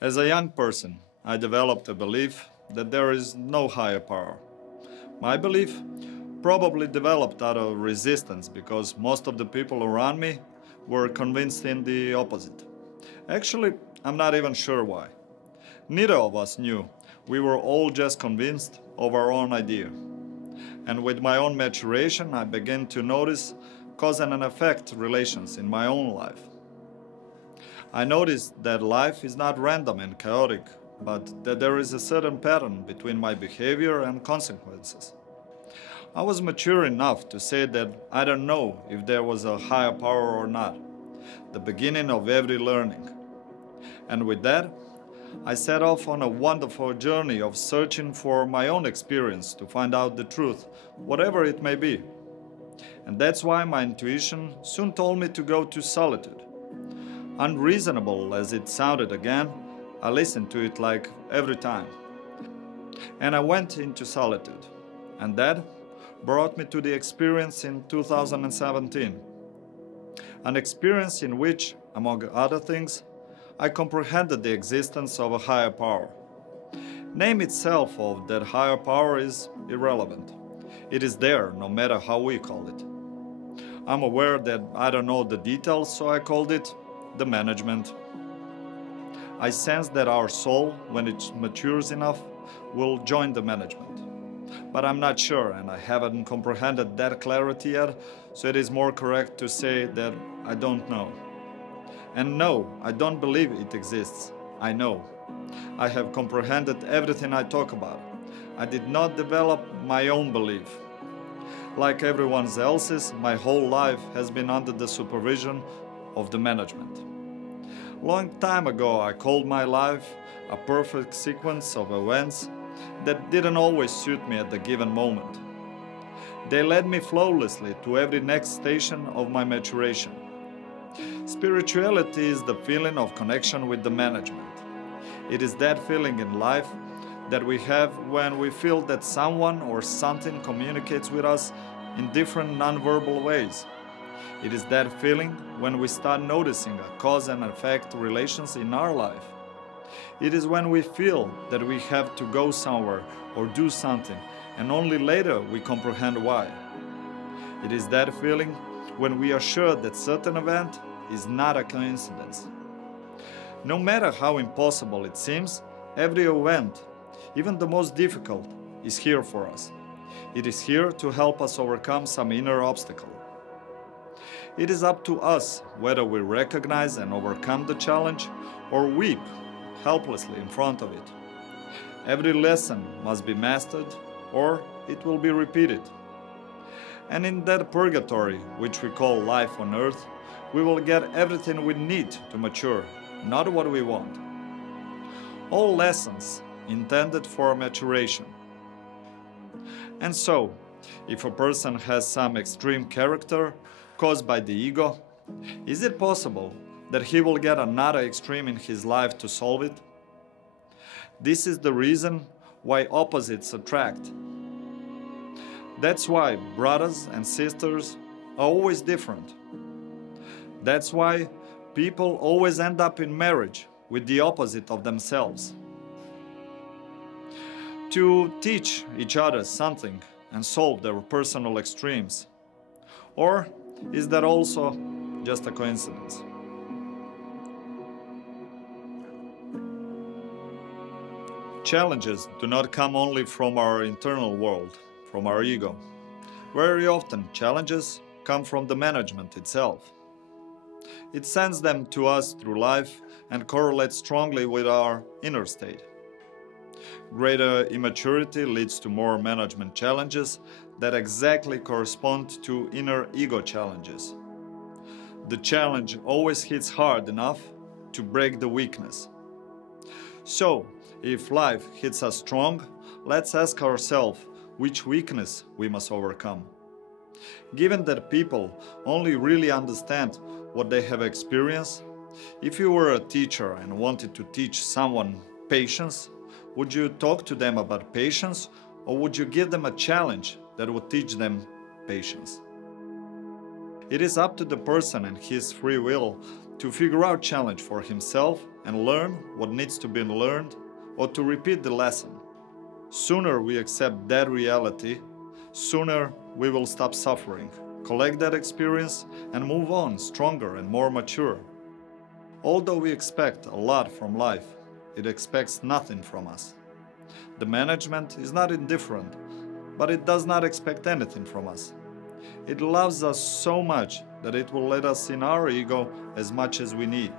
As a young person, I developed a belief that there is no higher power. My belief probably developed out of resistance because most of the people around me were convinced in the opposite. Actually, I'm not even sure why. Neither of us knew. We were all just convinced of our own idea. And with my own maturation, I began to notice cause and effect relations in my own life. I noticed that life is not random and chaotic, but that there is a certain pattern between my behavior and consequences. I was mature enough to say that I don't know if there was a higher power or not, the beginning of every learning. And with that, I set off on a wonderful journey of searching for my own experience to find out the truth, whatever it may be. And that's why my intuition soon told me to go to solitude. Unreasonable as it sounded again, I listened to it like every time. And I went into solitude. And that brought me to the experience in 2017. An experience in which, among other things, I comprehended the existence of a higher power. Name itself of that higher power is irrelevant. It is there no matter how we call it. I'm aware that I don't know the details, so I called it the management. I sense that our soul, when it matures enough, will join the management. But I'm not sure, and I haven't comprehended that clarity yet, so it is more correct to say that I don't know. And no, I don't believe it exists. I know. I have comprehended everything I talk about. I did not develop my own belief. Like everyone else's, my whole life has been under the supervision of the management. Long time ago, I called my life a perfect sequence of events that didn't always suit me at the given moment. They led me flawlessly to every next station of my maturation. Spirituality is the feeling of connection with the management. It is that feeling in life that we have when we feel that someone or something communicates with us in different nonverbal ways. It is that feeling when we start noticing a cause and effect relations in our life. It is when we feel that we have to go somewhere or do something, and only later we comprehend why. It is that feeling when we are sure that certain event is not a coincidence. No matter how impossible it seems, every event, even the most difficult, is here for us. It is here to help us overcome some inner obstacle. It is up to us whether we recognize and overcome the challenge or weep helplessly in front of it. Every lesson must be mastered or it will be repeated. And in that purgatory, which we call life on earth, we will get everything we need to mature, not what we want. All lessons intended for maturation. And so, if a person has some extreme character caused by the ego, is it possible that he will get another extreme in his life to solve it? This is the reason why opposites attract. That's why brothers and sisters are always different. That's why people always end up in marriage with the opposite of themselves. To teach each other something and solve their personal extremes. Or is that also just a coincidence? Challenges do not come only from our internal world, from our ego. Very often, challenges come from the management itself. It sends them to us through life and correlates strongly with our inner state. Greater immaturity leads to more management challenges that exactly correspond to inner ego challenges. The challenge always hits hard enough to break the weakness. So, if life hits us strong, let's ask ourselves which weakness we must overcome. Given that people only really understand what they have experienced, if you were a teacher and wanted to teach someone patience, would you talk to them about patience, or would you give them a challenge that would teach them patience? It is up to the person and his free will to figure out challenge for himself and learn what needs to be learned or to repeat the lesson. Sooner we accept that reality, sooner we will stop suffering, collect that experience and move on stronger and more mature. Although we expect a lot from life, it expects nothing from us. The management is not indifferent, but it does not expect anything from us. It loves us so much that it will let us in our ego as much as we need.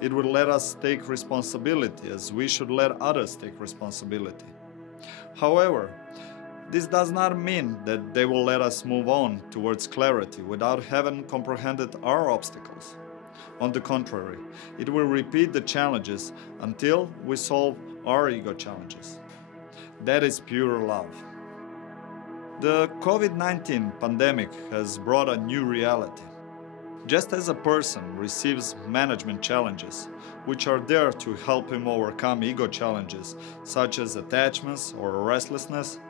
It will let us take responsibility as we should let others take responsibility. However, this does not mean that they will let us move on towards clarity without having comprehended our obstacles. On the contrary, it will repeat the challenges until we solve our ego challenges. That is pure love. The COVID-19 pandemic has brought a new reality. Just as a person receives management challenges, which are there to help him overcome ego challenges, such as attachments or restlessness,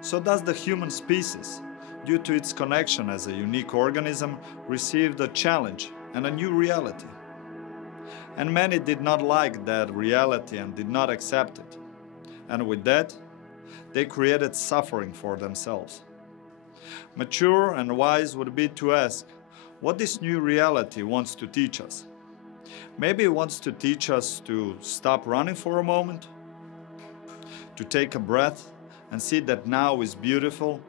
so does the human species, due to its connection as a unique organism, receive a challenge and a new reality. And many did not like that reality and did not accept it. And with that, they created suffering for themselves. Mature and wise would be to ask what this new reality wants to teach us. Maybe it wants to teach us to stop running for a moment, to take a breath and see that now is beautiful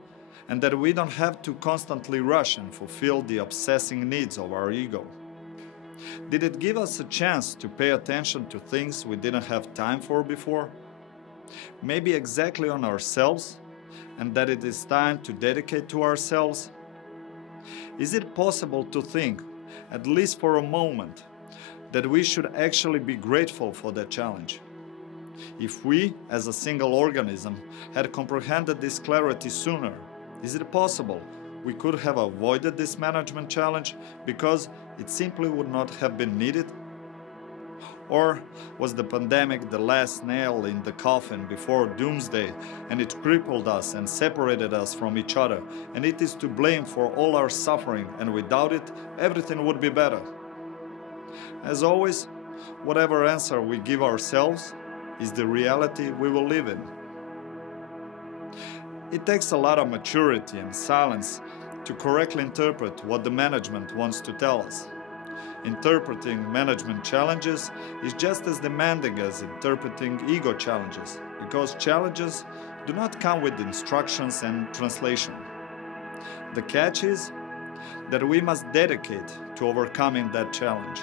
and that we don't have to constantly rush and fulfill the obsessing needs of our ego. Did it give us a chance to pay attention to things we didn't have time for before? Maybe exactly on ourselves, and that it is time to dedicate to ourselves? Is it possible to think, at least for a moment, that we should actually be grateful for that challenge? If we, as a single organism, had comprehended this clarity sooner, is it possible we could have avoided this management challenge because it simply would not have been needed? Or was the pandemic the last nail in the coffin before doomsday and it crippled us and separated us from each other and it is to blame for all our suffering and without it everything would be better? As always, whatever answer we give ourselves is the reality we will live in. It takes a lot of maturity and silence to correctly interpret what the management wants to tell us. Interpreting management challenges is just as demanding as interpreting ego challenges, because challenges do not come with instructions and translation. The catch is that we must dedicate to overcoming that challenge.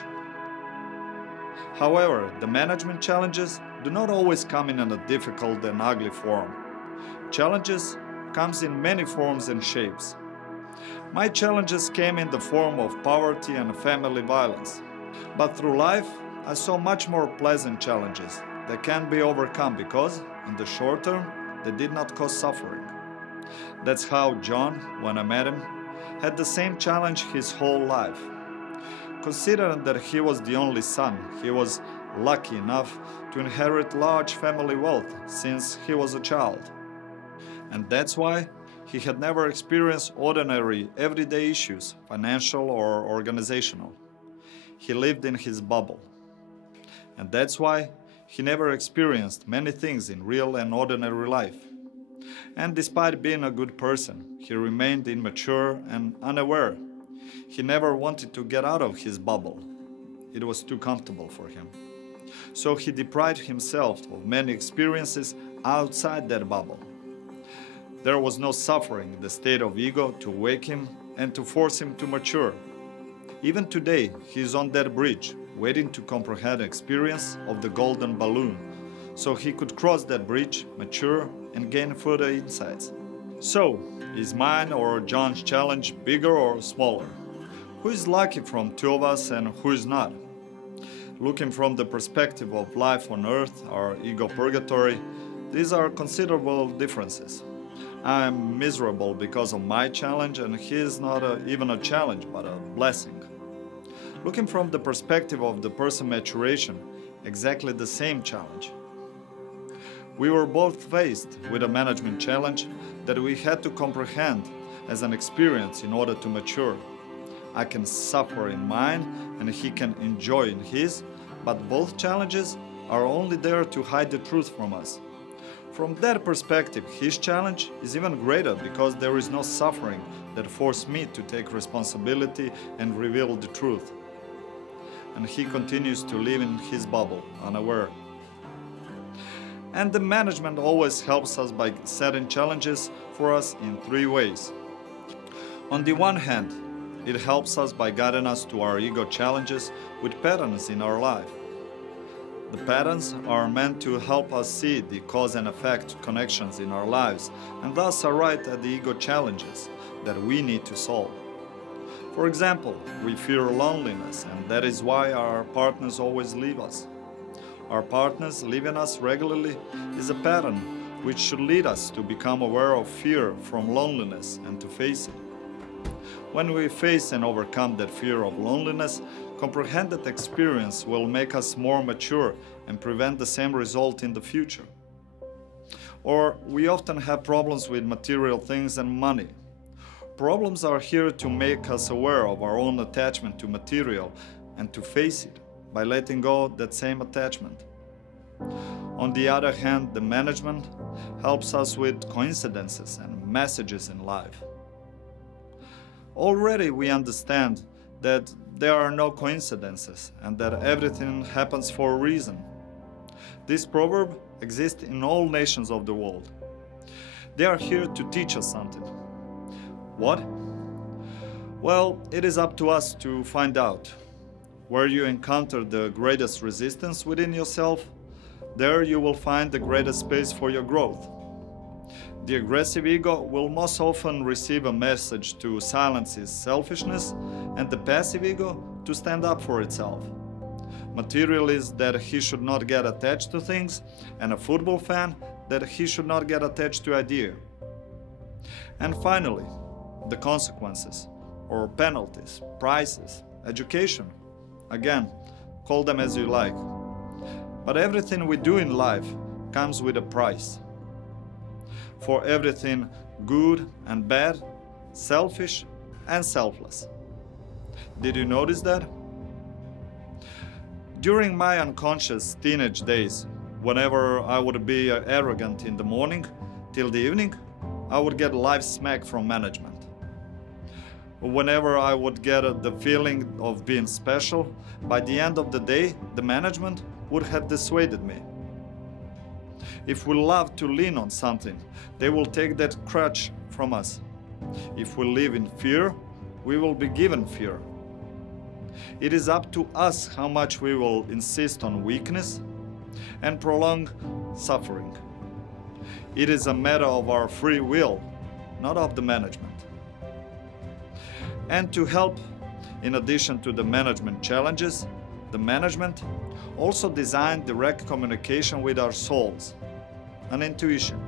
However, the management challenges do not always come in a difficult and ugly form. Challenges comes in many forms and shapes. My challenges came in the form of poverty and family violence. But through life, I saw much more pleasant challenges that can be overcome because, in the short term, they did not cause suffering. That's how John, when I met him, had the same challenge his whole life. Considering that he was the only son, he was lucky enough to inherit large family wealth since he was a child. And that's why he had never experienced ordinary, everyday issues, financial or organizational. He lived in his bubble. And that's why he never experienced many things in real and ordinary life. And despite being a good person, he remained immature and unaware. He never wanted to get out of his bubble. It was too comfortable for him. So he deprived himself of many experiences outside that bubble. There was no suffering in the state of ego to wake him and to force him to mature. Even today, he is on that bridge, waiting to comprehend the experience of the golden balloon, so he could cross that bridge, mature, and gain further insights. So, is mine or John's challenge bigger or smaller? Who is lucky from two of us and who is not? Looking from the perspective of life on earth, our ego purgatory, these are considerable differences. I am miserable because of my challenge, and he is not even a challenge, but a blessing. Looking from the perspective of the person maturation, exactly the same challenge. We were both faced with a management challenge that we had to comprehend as an experience in order to mature. I can suffer in mine and he can enjoy in his, but both challenges are only there to hide the truth from us. From that perspective, his challenge is even greater because there is no suffering that forces me to take responsibility and reveal the truth. And he continues to live in his bubble, unaware. And the management always helps us by setting challenges for us in three ways. On the one hand, it helps us by guiding us to our ego challenges with patterns in our life. The patterns are meant to help us see the cause and effect connections in our lives and thus arrive at the ego challenges that we need to solve. For example, we fear loneliness, and that is why our partners always leave us. Our partners leaving us regularly is a pattern which should lead us to become aware of fear from loneliness and to face it. When we face and overcome that fear of loneliness, comprehended experience will make us more mature and prevent the same result in the future. Or we often have problems with material things and money. Problems are here to make us aware of our own attachment to material and to face it by letting go of that same attachment. On the other hand, the management helps us with coincidences and messages in life. Already we understand that there are no coincidences and that everything happens for a reason. This proverb exists in all nations of the world. They are here to teach us something. What? Well, it is up to us to find out. Where you encounter the greatest resistance within yourself, there you will find the greatest space for your growth. The aggressive ego will most often receive a message to silence its selfishness, and the passive ego to stand up for itself. Materialist that he should not get attached to things, and a football fan that he should not get attached to idea. And finally, the consequences, or penalties, prices, education. Again, call them as you like. But everything we do in life comes with a price. For everything good and bad, selfish and selfless. Did you notice that? During my unconscious teenage days, whenever I would be arrogant in the morning till the evening, I would get live smack from management. Whenever I would get the feeling of being special, by the end of the day, the management would have dissuaded me. If we love to lean on something, they will take that crutch from us. If we live in fear, we will be given fear. It is up to us how much we will insist on weakness and prolong suffering. It is a matter of our free will, not of the management. And to help, in addition to the management challenges, the management also designed direct communication with our souls, an intuition.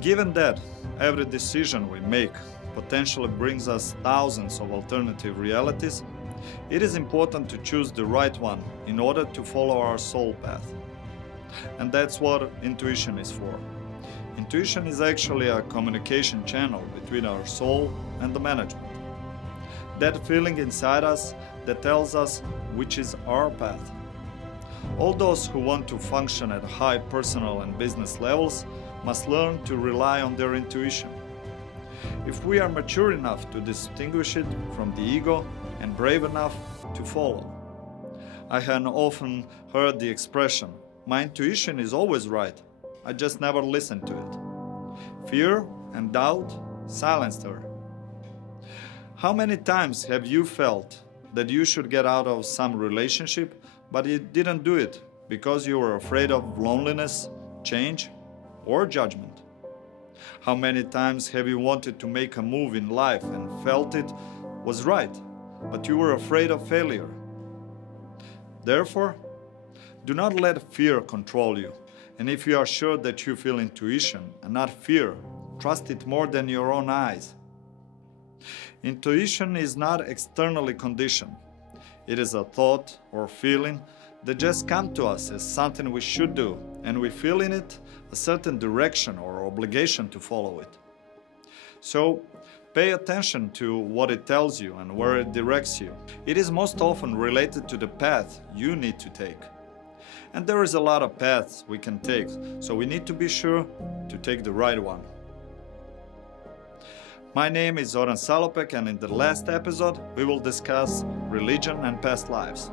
Given that every decision we make potentially brings us thousands of alternative realities, it is important to choose the right one in order to follow our soul path. And that's what intuition is for. Intuition is actually a communication channel between our soul and the management. That feeling inside us that tells us which is our path. All those who want to function at high personal and business levels must learn to rely on their intuition. If we are mature enough to distinguish it from the ego and brave enough to follow. I have often heard the expression, "My intuition is always right, I just never listen to it." Fear and doubt silenced her. How many times have you felt that you should get out of some relationship, but you didn't do it because you were afraid of loneliness, change, or judgment? How many times have you wanted to make a move in life and felt it was right, but you were afraid of failure? Therefore, do not let fear control you. And if you are sure that you feel intuition and not fear, trust it more than your own eyes. Intuition is not externally conditioned. It is a thought or feeling that just comes to us as something we should do and we feel in it a certain direction or obligation to follow it. So, pay attention to what it tells you and where it directs you. It is most often related to the path you need to take. And there is a lot of paths we can take, so we need to be sure to take the right one. My name is Zoran Salopek, and in the last episode we will discuss religion and past lives.